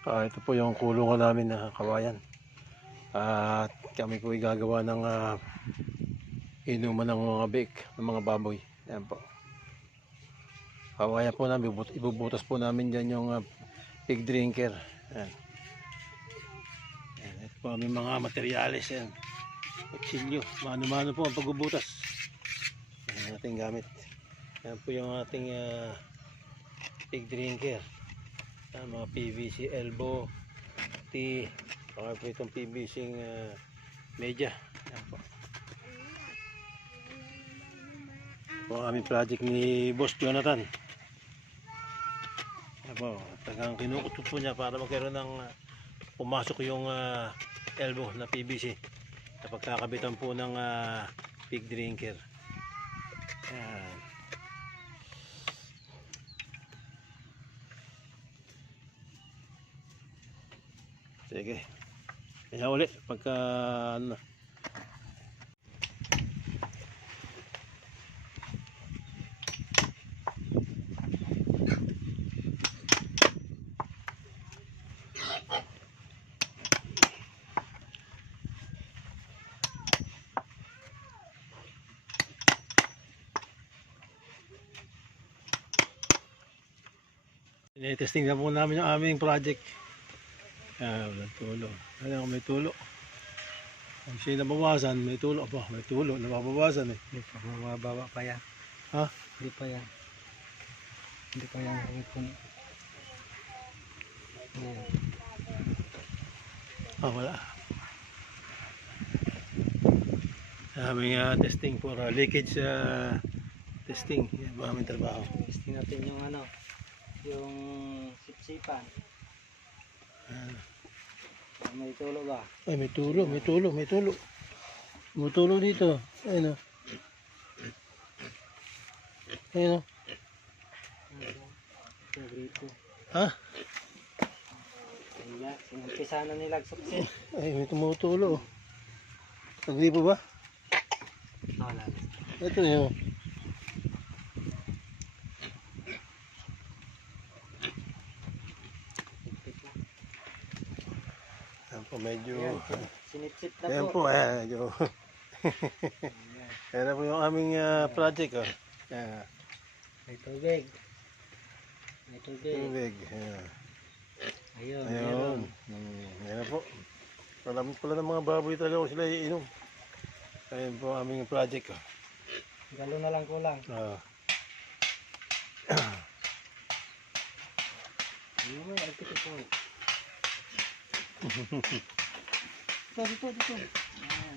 Ito po yung kulungan namin na kawayan. At kami po ay gagawa ng inuman ng mga bake ng mga baboy. Ayan po. Kawayan po namin, ibubutas po namin dyan yung pig drinker. Ayan. Ayan, ito po aming mga materyales. Ayan. Kutsilyo, mano-mano po ang pagbubutas. Ayan ang ating gamit. Ayan po yung ating pig drinker. Ayan, mga PVC elbow, T, saka po itong PVC media. Ayan po. Ito ang aming project ni Boss Jonathan. Ayan po, tagang kinukutot po niya para magkaroon ng pumasok yung elbow na PVC na pagkakabitan po ng pig drinker. Ayan. Sige. Kaya ulit pagka ano. Testing na po namin yung aming project. Walang tulo. Ayan, may tulo. Kung siya nabawasan, may tulo. Aba, may tulo. Nababawasan eh. Hindi pa, mababa pa yan. Ha? Hindi pa yan. Hindi pa yan. Wala. Aming testing for leakage testing. Yan po aming trabaho. Testing natin yung ano, yung sipsipan. May tulo ba? Ay, may tulo, may tulo, may tulo. May tulo dito. Ayun o. Ayun o. Ha? Kaya, sinumpisa na nilag suksin. Ay, may tumutulo. Nagripo ba? Wala. Ito na yun. Ayan po, medyo... Sinipsip na Ayan po. po, medyo... Ayan na po yung aming project. Ayan. May tubig. May tubig. Tubig. Ayan. Ayun. Ayun. Ayan na po. Alam pala ng mga baboy talaga kung sila iinom. Ayan po ang aming project. Galo na lang kulang. Ayun mo, ito po. Dito. Ayan.